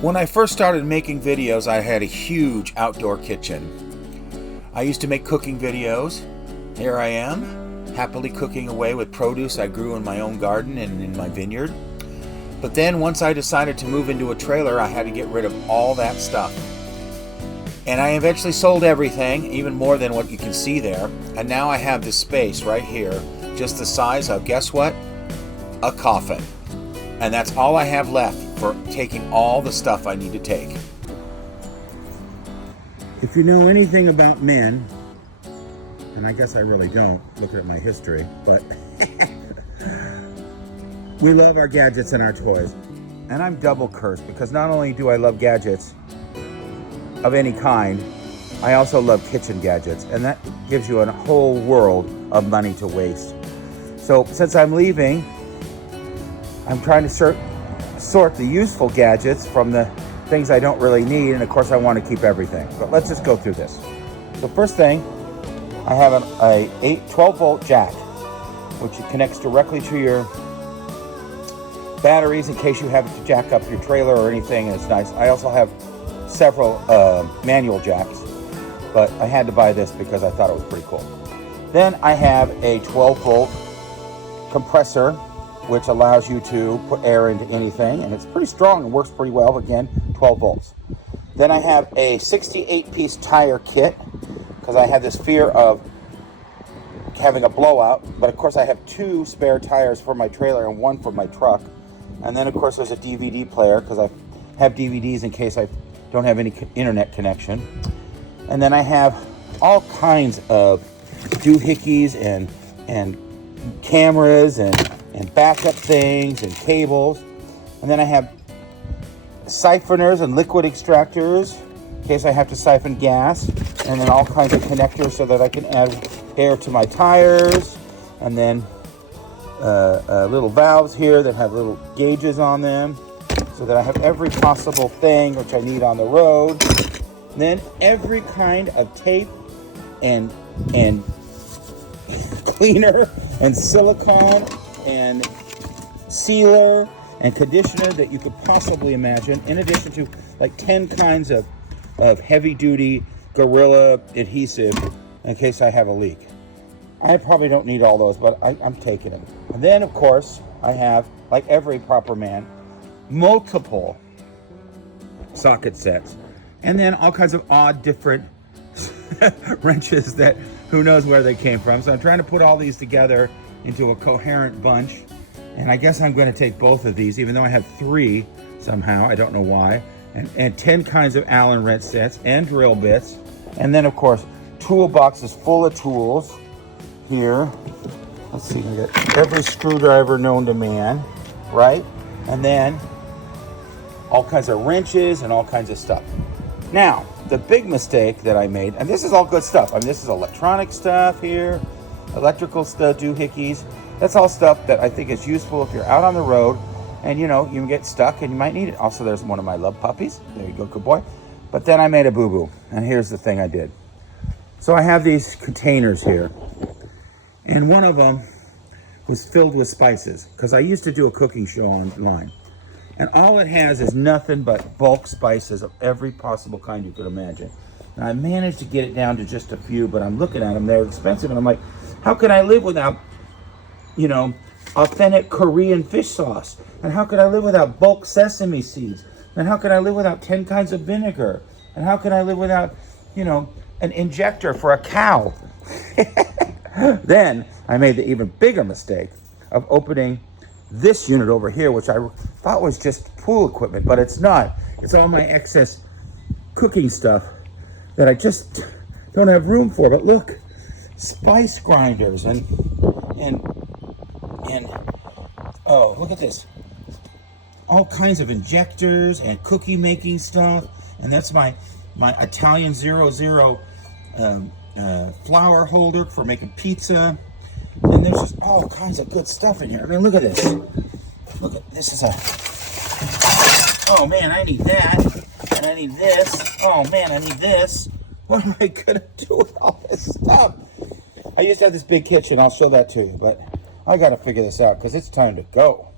When I first started making videos, I had a huge outdoor kitchen. I used to make cooking videos. Here I am, happily cooking away with produce I grew in my own garden and in my vineyard. But then once I decided to move into a trailer, I had to get rid of all that stuff. And I eventually sold everything, even more than what you can see there. And now I have this space right here, just the size of, guess what? A coffin. And that's all I have left for taking all the stuff I need to take. If you know anything about men, and I guess I really don't, looking at my history, but we love our gadgets and our toys. And I'm double cursed because not only do I love gadgets of any kind, I also love kitchen gadgets, and that gives you a whole world of money to waste. So since I'm leaving, I'm trying to sort the useful gadgets from the things I don't really need, and of course I want to keep everything. But let's just go through this. So first thing, I have a 12-volt jack, which connects directly to your batteries in case you have to jack up your trailer or anything, and it's nice. I also have several manual jacks, but I had to buy this because I thought it was pretty cool. Then I have a 12-volt compressor, which allows you to put air into anything, and it's pretty strong and works pretty well. Again, 12 volts. Then I have a 68-piece tire kit because I have this fear of having a blowout, but of course I have 2 spare tires for my trailer and 1 for my truck. And then of course there's a DVD player because I have DVDs in case I don't have any internet connection. And then I have all kinds of doohickeys and cameras and backup things and cables. And then I have siphoners and liquid extractors in case I have to siphon gas, and then all kinds of connectors so that I can add air to my tires, and then little valves here that have little gauges on them so that I have every possible thing which I need on the road. And then every kind of tape and cleaner and silicone and sealer and conditioner that you could possibly imagine, in addition to like 10 kinds of heavy-duty Gorilla adhesive in case I have a leak. I probably don't need all those, but I'm taking them. And then, of course, I have, like every proper man, multiple socket sets, and then all kinds of odd different wrenches that who knows where they came from. So I'm trying to put all these together into a coherent bunch, and I guess I'm going to take both of these, even though I have 3 somehow, I don't know why, and 10 kinds of Allen wrench sets and drill bits, and then of course toolboxes full of tools here. Let's see, I got every screwdriver known to man, right? And then all kinds of wrenches and all kinds of stuff. Now, the big mistake that I made, and this is all good stuff, I mean, this is electronic stuff here, electrical stuff, doohickeys. That's all stuff that I think is useful if you're out on the road and you know, you can get stuck and you might need it. Also, there's one of my love puppies. There you go, good boy. But then I made a boo-boo, and here's the thing I did. So I have these containers here, and one of them was filled with spices because I used to do a cooking show online. And all it has is nothing but bulk spices of every possible kind you could imagine. And I managed to get it down to just a few, but I'm looking at them, they're expensive, and I'm like, how can I live without, you know, authentic Korean fish sauce? And how could I live without bulk sesame seeds? And how could I live without 10 kinds of vinegar? And how can I live without, you know, an injector for a cow? Then I made the even bigger mistake of opening this unit over here, which I thought was just pool equipment, but it's not. It's all my excess cooking stuff that I just don't have room for. But look, spice grinders and oh, look at this. All kinds of injectors and cookie making stuff. And that's my Italian 00 flour holder for making pizza. And there's just all kinds of good stuff in here. I mean, look at this. Look at this. Is a, oh man, I need that. And I need this. Oh man, I need this. What am I gonna do with all this stuff? I used to have this big kitchen. I'll show that to you, but I gotta figure this out because it's time to go.